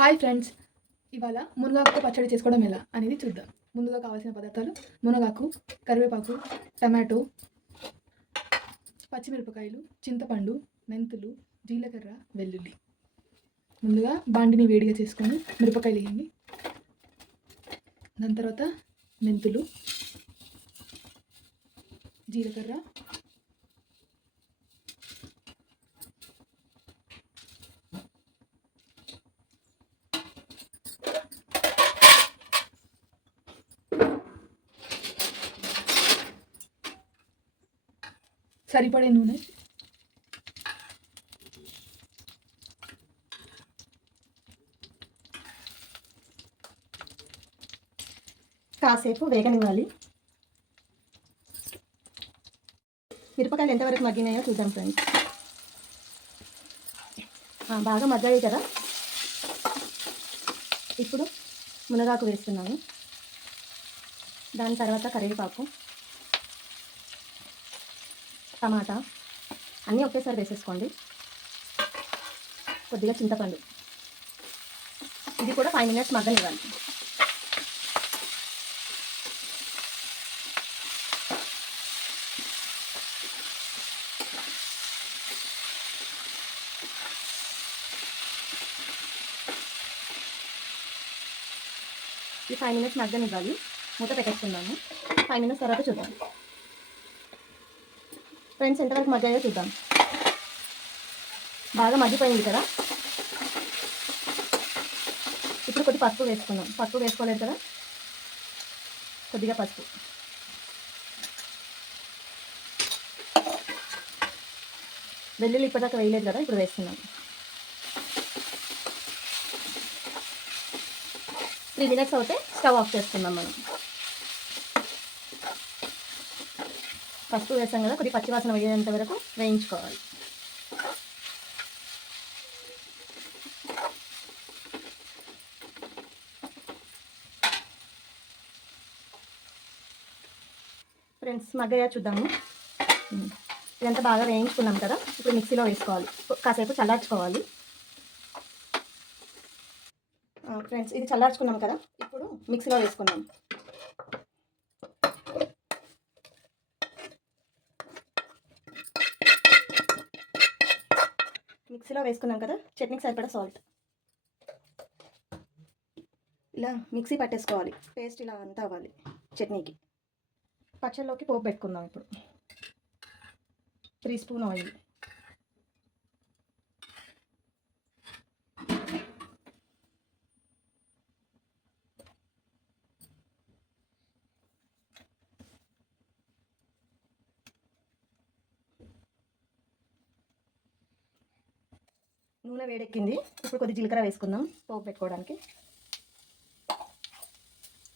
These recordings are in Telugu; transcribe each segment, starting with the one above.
హాయ్ ఫ్రెండ్స్, ఇవాళ మునగాకుతో పచ్చడి చేసుకోవడం ఎలా అనేది చూద్దాం. ముందుగా కావాల్సిన పదార్థాలు: మునగాకు, కరివేపాకు, టమాటో, పచ్చిమిరపకాయలు, చింతపండు, మెంతులు, జీలకర్ర, వెల్లుల్లి. ముందుగా బాండిని వేడిగా చేసుకొని మిరపకాయలు వేయండి. దాని తర్వాత మెంతులు, జీలకర్ర, సరిపడే నూనె, కాసేపు వేగనివ్వాలి. మిరపకాయలు ఎంతవరకు మగ్గినాయో చూద్దాం ఫ్రెండ్స్. బాగా మగ్గాయి కదా. ఇప్పుడు మునగాకు వేస్తున్నాను. దాని తర్వాత కరివేపాకు, టమాటా అన్నీ ఒకేసారి వేసేసుకోండి. కొద్దిగా చింతపండు, ఇది కూడా 5 మినిట్స్ మగ్గనివ్వాలి. ఈ 5 మినిట్స్ మగ్గనివ్వాలి. మూత పెట్టేసుకుందాము. 5 మినిట్స్ తర్వాత చూద్దాం ఫ్రెండ్స్, ఎంతవరకు మగ్గాయో చూద్దాం. బాగా మగ్గిపోయింది కదా. ఇప్పుడు కొద్ది పసుపు వేసుకుందాం. పసుపు వేసుకోలేదు కదా, కొద్దిగా పసుపు. వెల్లుల్లి ఇప్పటిదాకా వేయలేదు కదా, ఇప్పుడు వేస్తున్నాం. 3 మినిట్స్ అవుతే స్టవ్ ఆఫ్ చేసుకుందాం మనం. పసుపు వేసాం కదా, కొద్ది పచ్చివాసన వేయేంత వరకు వేయించుకోవాలి. ఫ్రెండ్స్, మగ్గయ్యా చూద్దాము. ఇదంతా బాగా వేయించుకున్నాం కదా, ఇప్పుడు మిక్సీలో వేసుకోవాలి. కాసేపు చల్లార్చుకోవాలి. ఫ్రెండ్స్, ఇది చల్లార్చుకున్నాం కదా, ఇప్పుడు మిక్సీలో వేసుకున్నాం. మిక్సీలో వేసుకున్నాం కదా, చట్నీకి సరిపడా సాల్ట్. ఇలా మిక్సీ పట్టేసుకోవాలి. పేస్ట్ ఇలా అంతా అవ్వాలి చట్నీకి. పచ్చళ్ళలోకి పోపు పెట్టుకుందాం. ఇప్పుడు 3 స్పూన్ ఆయిల్, నూనె వేడెక్కింది. ఇప్పుడు కొద్ది జీలకర్ర వేసుకుందాం పోపు పెట్టుకోవడానికి.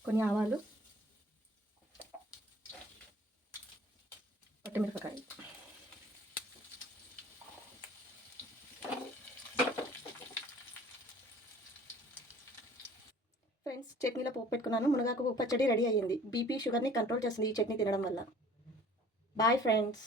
కొన్ని ఆవాలు, పచ్చిమిరపకాయలు. ఫ్రెండ్స్, చట్నీలో పోపు పెట్టుకున్నాను. మునగాకు పచ్చడి రెడీ అయ్యింది. బీపీ, షుగర్ని కంట్రోల్ చేస్తుంది ఈ చట్నీ తినడం వల్ల. Boy friends.